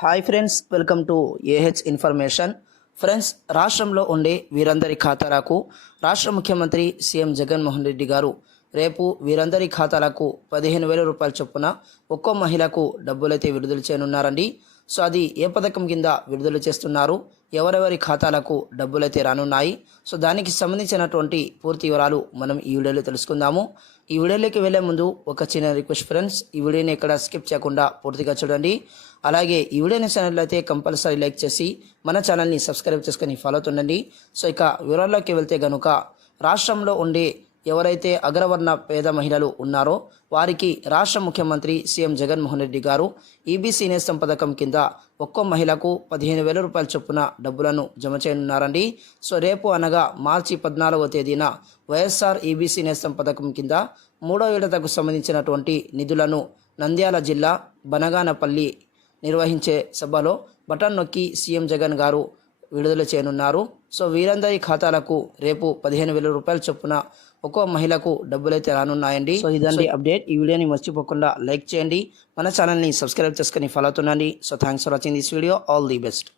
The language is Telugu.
Hi friends welcome to A H information friends రాష్ట్రంలో ఉండే వీరందరి ఖాతాలకు రాష్ట్ర ముఖ్యమంత్రి సీఎం జగన్మోహన్ రెడ్డి గారు రేపు వీరందరి ఖాతాలకు పదిహేను వేల రూపాయల చొప్పున ఒక్కో మహిళకు డబ్బులైతే విడుదల చేయనున్నారండి. సో అది ఏ పథకం కింద విడుదల చేస్తున్నారు? ఎవరెవరి ఖాతాలకు డబ్బులైతే రానున్నాయి? సో దానికి సంబంధించినటువంటి పూర్తి వివరాలు మనం ఈ వీడియోలో తెలుసుకుందాము. ఈ వీడియోలోకి వెళ్ళే ముందు ఒక చిన్న రిక్వెస్ట్ ఫ్రెండ్స్ ఈ వీడియోని ఎక్కడ స్కిప్ చేయకుండా పూర్తిగా చూడండి. అలాగే ఈ వీడియోని ఛానల్ అయితే కంపల్సరీ లైక్ చేసి మన ఛానల్ని సబ్స్క్రైబ్ చేసుకొని ఫాలో అవుతుండండి. సో ఇక వివరాల్లోకి వెళ్తే గనుక రాష్ట్రంలో ఉండే ఎవరైతే అగ్రవర్ణ పేద మహిళలు ఉన్నారో వారికి రాష్ట్ర ముఖ్యమంత్రి సీఎం జగన్మోహన్ రెడ్డి గారు ఈబీసీ నేస్తం పథకం కింద ఒక్కో మహిళకు పదిహేను వేల రూపాయల చొప్పున డబ్బులను జమ చేయనున్నారండి. సో రేపు అనగా మార్చి పద్నాలుగవ తేదీన వైఎస్ఆర్ ఈబీసీ నేస్తం పథకం కింద మూడో విడతకు సంబంధించినటువంటి నిధులను నంద్యాల జిల్లా బనగానపల్లి నిర్వహించే సభలో బటన్ నొక్కి సీఎం జగన్ గారు విడుదల చేయనున్నారు. సో వీరందరి ఖాతాలకు రేపు పదిహేను వేల రూపాయల చొప్పున ఒక్కో మహిళకు డబ్బులైతే రానున్నాయండి. సో ఇదండి అప్డేట్. ఈ వీడియోని మర్చిపోకుండా లైక్ చేయండి. మన ఛానల్ని సబ్స్క్రైబ్ చేసుకొని follow అవుతుండండి. So thanks for watching this video all the best